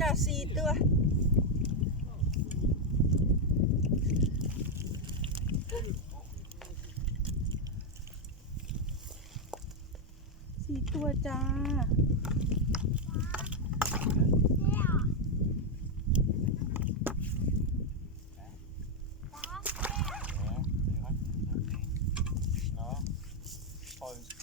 จ้าสี่ตัว สี่ตัวจ้า Ja. Har ju-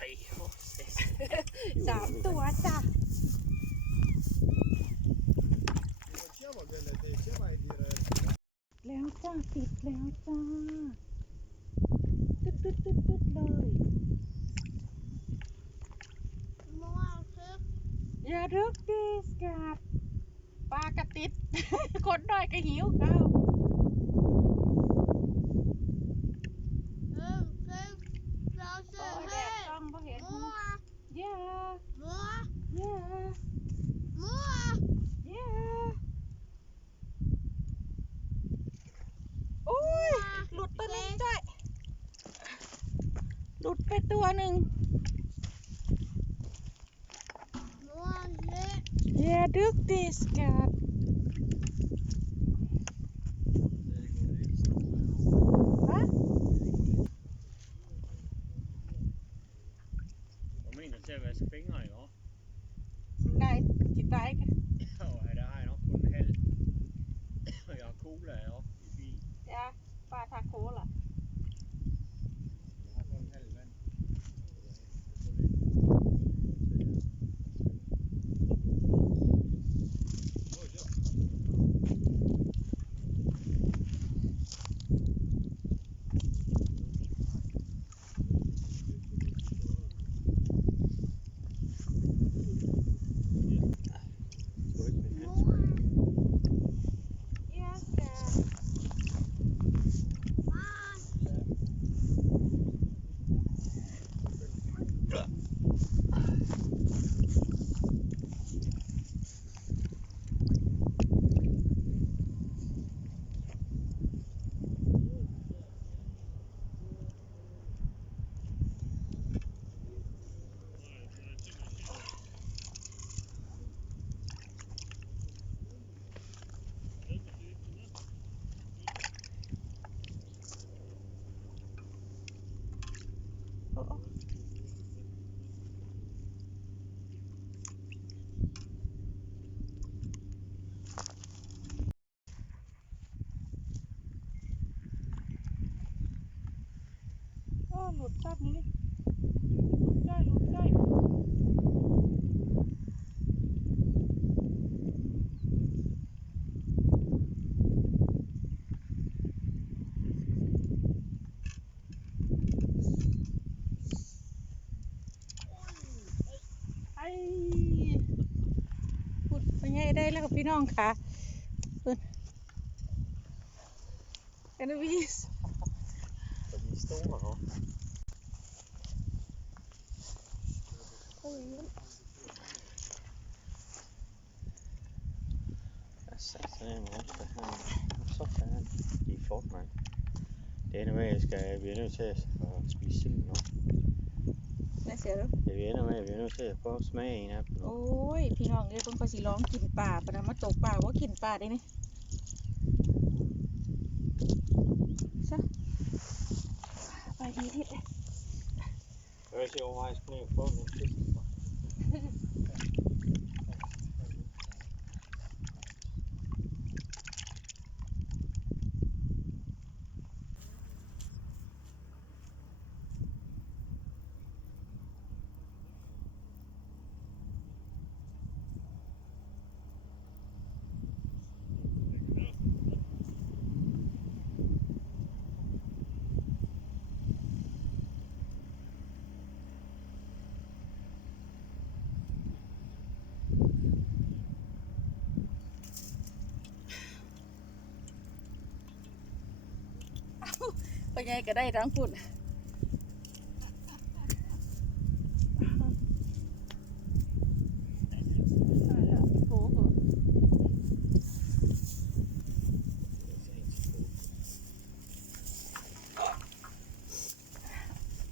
Ej, åh, ses. สามตัวจ้าแล้วจ้าติดแล้วจ้าตึ๊ดตึ๊ดตึ๊ดตึ๊ดเลยอย่ารึกดิสกัดปลากระติดคนด้อยก็หิวข้าวโอ้ยแดดต้องบ่เห็นเย้เย้เย้โอ้ย หลุดตัวหนึงจ้อยหลุด ไปตัวหนึ่งอย่าดึกดิสกัด ฮะ De är inne till Västfingar ja. ได้จิตตายกัน Ja, det här är nog kun hel. Ja, cola ja. I bil. จ้าปลาทาโคล่ะ Ja, kun helven. เย้จ้า โอ้โอ้ โอ้หลุดแป๊บนี้หลุดได้หลุดได้ไอ้พูดไปไงได้แล้วกับพี่น้องค่ะเพิ่นกันนะพี่ De är stora ja. โอ้ ย Så ser man også det her. Så fanden. De er flot, mand. Det ender med, at jeg skal, vi er nødt til at at spise sild nu. น่าเสียแล้ว Det vi ender med, at vi er nødt til at prøve at smage en af dem. โอ้ย พี่น้องเอ้ยเพิ่นก็สิร้องกินปลาปะนะมาตกปลาว่ากินปลาได้นี่ซะไปดีที่เลย Jeg vil พ่อใหญ่ก็ได้ทั้งฝุ่นโอ้โห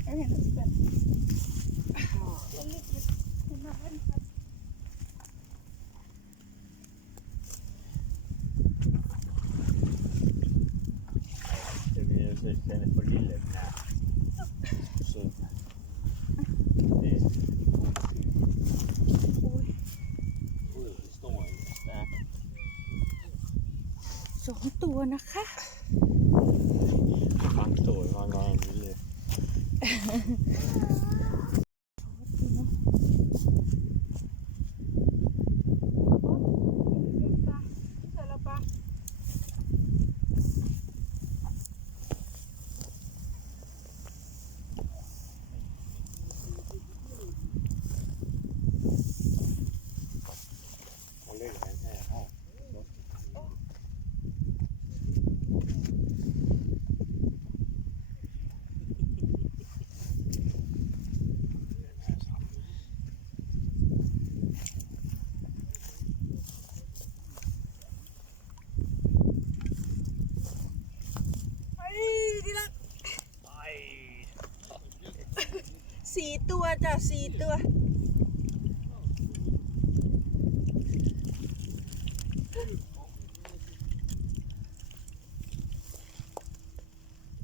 ไม่เห็นสิเป็น Det blir så istället för lille. Så. Det อุ้ย är stor stark. สอง ตัวนะคะทั้งตัวมานอนนี้เลยเล่นกันแค่ห้องไป สี่ตัว จ้าสี่ตัว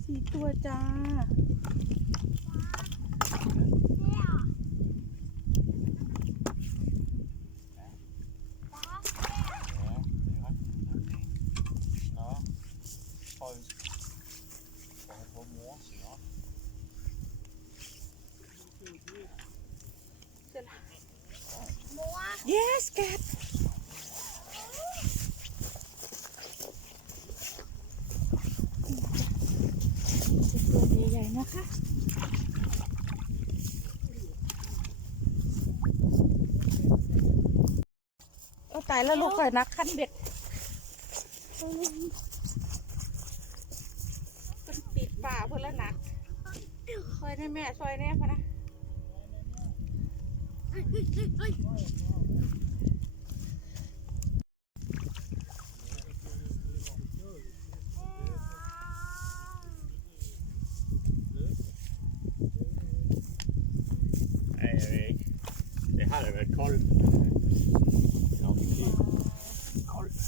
สี่ตัวจ้า Ja, har har på mås, ja. yes cat ตัวใหญ่ๆนะคะ เอา ตายแล้วลูกข่อยนักขั้นเบ็ดมันปิดป่าเพื่อนแล้วหนักซอยแน่แม่ซอยแน่พะนะ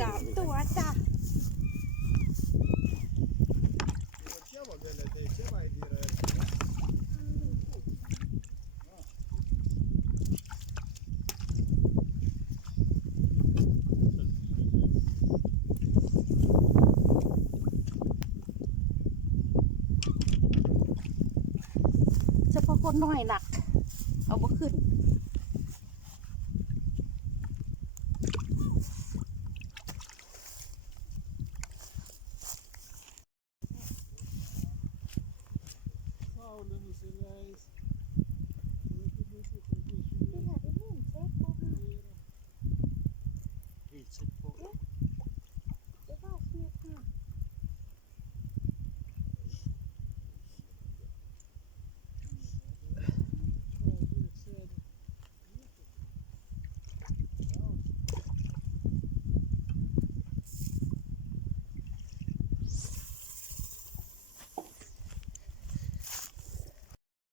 สามตัวจ้ะเฉพาะคนน้อยหนัก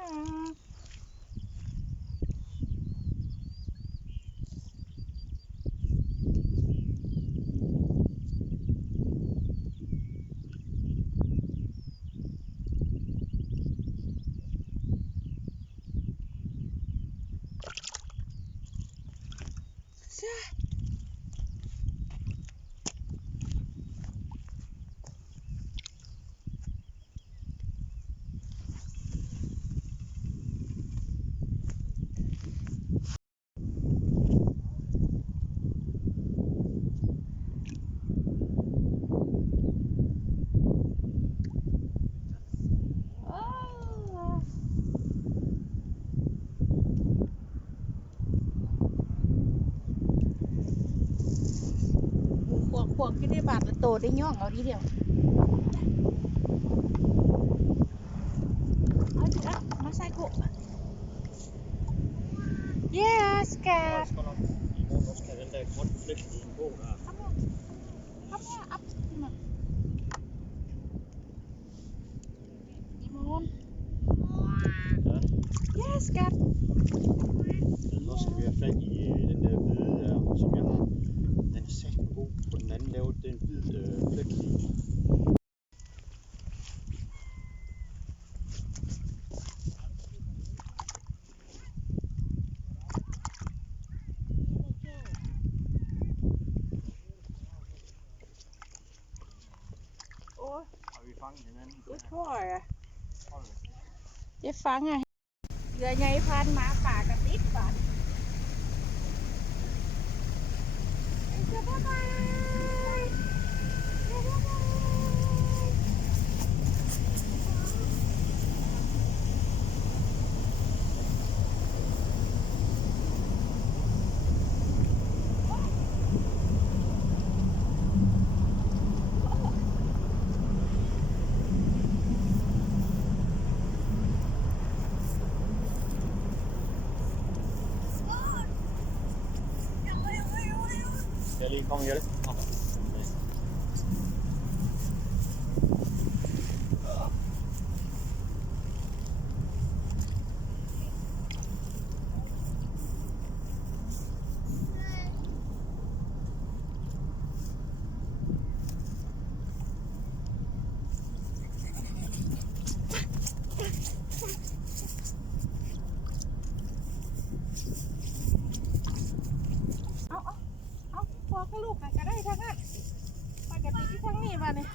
Yeah. ได้บาดละโตได้ย่องเอาดีเดียวเอาดิอะมาใส่กุ Yes, cat. I morgen også kan den Har vi fanget hinanden? det tror jeg. Hold da kæft. Det fanger เรือใหญ่พันหมาป่ากับติดก่อนบ๊ายบายบ๊ายบาย啊 Skal jeg lige komme og hjælpe? Nå. Okay. Ờ, เอาเอาเอาพอก็ลูกน่ะก็ได้ทั้งนั้นปกติที่ทั้งนี้มาเนี่ย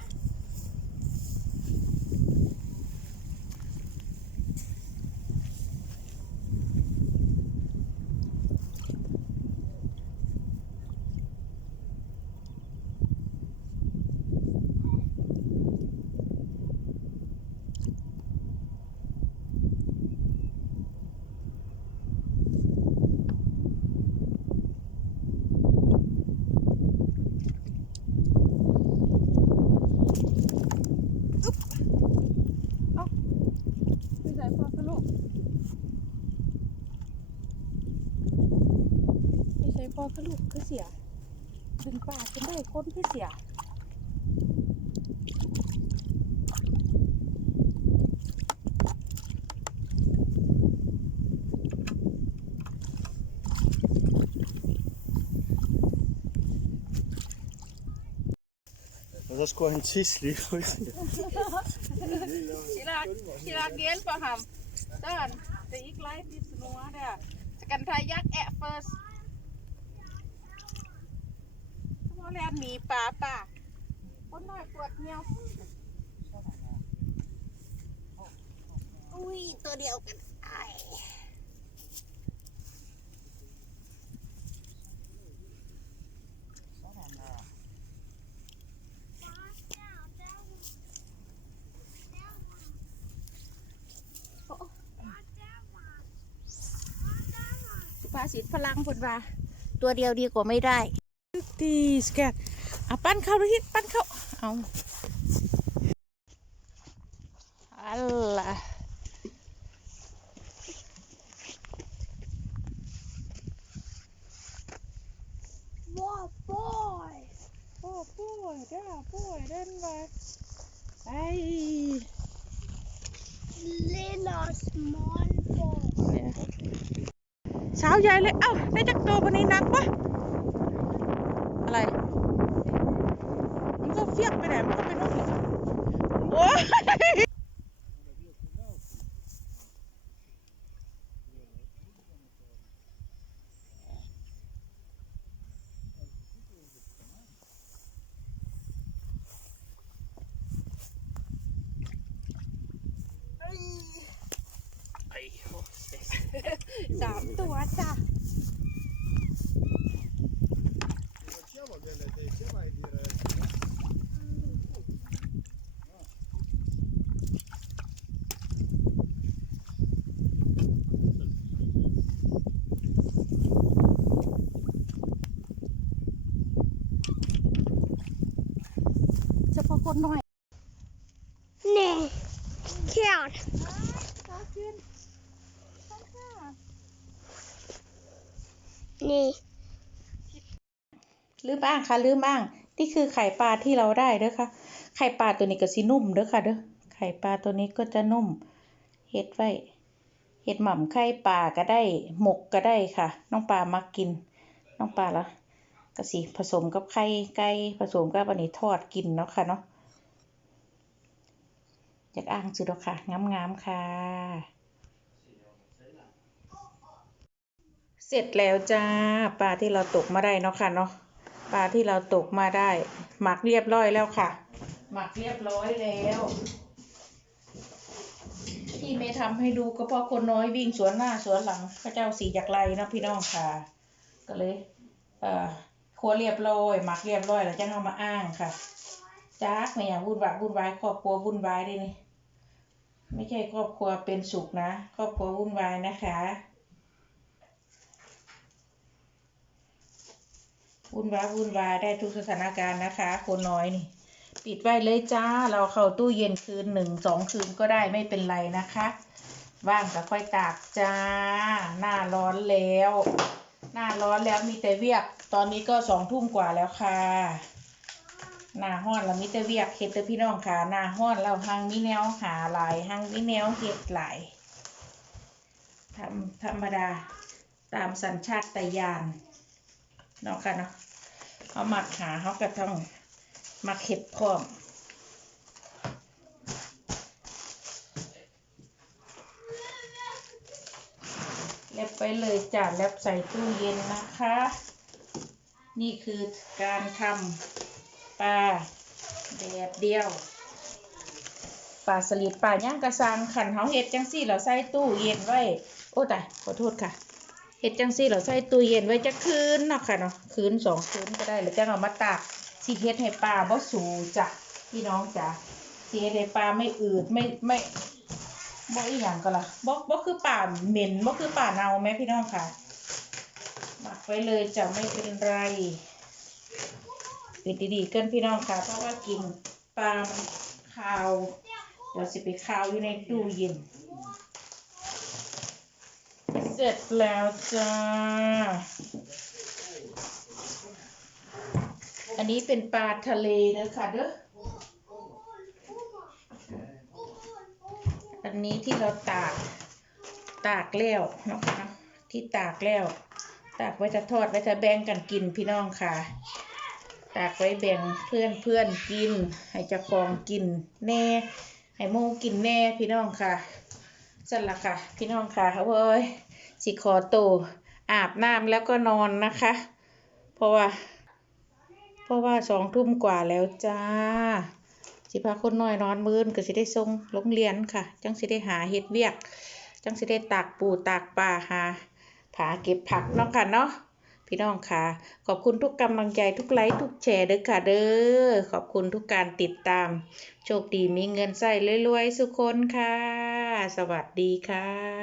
พี่ใส่พอก็ลูกพี่ใส่พ อก็ลูกคือเสีย ดึงปลาขึ้นได้คนคือเสีย Og så skulle han tisse lige pludselig. Sila, sila hjælper ham. Sådan. Det er ikke live lige nu der. Så kan tage jak af først. Så må lære den i bare bare. คนน้อยปวดเหี่ยวอุ้ยตัวเดียวกันไอสุภาษิตพลังพนว่า ตัวเดียวดีกว่าไม่ได้ ตีสแกนอะปั้นเข้าดูที่ปั้นเข้า เอาอัลล่ะ Wow, boy. โอ้ป่วยเด้อป่วยเดินไปไอ้ Little small boy. เนี่ยเช้าใหญ่เลย เอ้าได้จักตัววันนี้หนักปะ อะไร มันก็เฟียกไปไหน มันก็เป็นนกอีกโอ้ยสามตัวจ้ะ Ej, คนหน่อย นี่เขียว เอาขึ้นเอาค่ะ นี่ ลืมบ้างค่ะลืมบ้าง นี่คือไข่ปลาที่เราได้เด้อค่ะ ไข่ปลาตัวนี้ก็สินุ่มเด้อค่ะเด้อ ไข่ปลาตัวนี้ก็จะนุ่มเฮ็ดไว้เฮ็ดหม่ำไข่ปลาก็ได้ หมกก็ได้ค่ะ น้องปลามักกิน น้องปลาละก็สิผสมกับไข่ไก่ผสมกับอันนี้ทอดกินเนาะค่ะเนาะอยากอ้างจืดอค่ะงามๆค่ะ เสร็จแล้วจ้าปลาที่เราตกมาได้เนาะค่ะเนาะ ปลาที่เราตกมาได้ หมักเรียบร้อยแล้วค่ะ หมักเรียบร้อยแล้ว ที่ไม่ทำให้ดูก็เพราะคนน้อยวิ่งสวนหน้าสวนหลังพระเจ้าสีจากไรเนะพี่น้องค่ะ ก็เลยเอ่อครัวเรียบร้อยหมักเรียบร้อยแล้วจะเอามาอ้างค่ะจ้ากไม่อยางวุ่นวายวุ่นวายครอบครัววุ่นวายด้วยนี่ไม่ใช่ครอบครัวเป็นสุขนะ ครอบครัววุ่นวายนะคะ วุ่นวายวุ่นวายได้ทุกสถานการณ์นะคะ คนน้อยนี่ ปิดไว้เลยจ้า เราเข้าตู้เย็นคืนหนึ่งสองคืนก็ได้ไม่เป็นไรนะคะ ว่างก็ค่อยตากจ้า หน้าร้อนแล้ว หน้าร้อนแล้วมีแต่เวียก ตอนนี้ก็สองทุ่มกว่าแล้วค่ะ หน้าห้อนแล้วมีแต่เวียกเฮ็ดแต่พี่น้องค่ะ หน้าห้อนแล้วหังมีแนวหาหลายหังมีแนวเฮ็ดหลายทำธรรมดาตามสัญชาตญาณ เนาะค่ะเนาะเขามักหาเขาก็ต้องมักเห็ดพร้อมเล็บไปเลยจ้ะเล็บใส่ตู้เย็นนะคะ นี่คือการทำปลาแดดเดียวปลาสลิดปลาย่างกระซังขันเขาเห็ดจังซี่เราใส่ตู้เย็นไว้ โอ้ตายขอโทษค่ะ เห็ดจังซี่เราใส่ตู้เย็นไว้จะคืนเนาะค่ะเนาะคืนสองคืนก็ได้หรือจะเอามาตากสิเฮ็ดให้ปลาบ่สูจ้ะพี่น้องจ้ะสิเฮ็ดให้ปลาไม่อืดไม่ไม่บ่อีหยังก็ล่ะบ่บ่คือปลาเหม็นบ่คือปลาเน่าแม่พี่น้องค่ะหมักไว้เลยจะไม่เป็นไรปิดดีๆเกินพี่น้องค่ะ เพราะว่ากินปลามันคาวเดี๋ยวสิไปคาวอยู่ในตู้เย็น เสร็จแล้วจ้า อันนี้เป็นปลาทะเลเด้อค่ะเด้อ อันนี้ที่เราตาก ตากแล้วนะคะ ที่ตากแล้ว ตากไว้จะทอดไว้จะแบ่งกันกินพี่น้องค่ะ ตากไว้แบ่งเพื่อนเพื่อนกิน ให้จ้าของกินแน่ ให้หมูกินแน่พี่น้องค่ะสร็จละค่ะ พี่น้องค่ะเว้ย สิขอตัวอาบน้ำแล้วก็นอนนะคะ เพราะว่า เพราะว่าสองทุ่มกว่าแล้วจ้า สิพาคนน้อยนอนมื้นก็สิได้ส่งโรงเรียนค่ะ จังสิได้หาเฮ็ดเวียก จังสิได้ตากปูตากปลาหาผาเก็บผักเนาะค่ะเนาะพี่น้องค่ะ ขอบคุณทุกกำลังใจทุกไลค์ทุกแชร์เด้อค่ะเด้อขอบคุณทุกการติดตาม โชคดีมีเงินใส่รวยๆสุขคนค่ะ สวัสดีค่ะ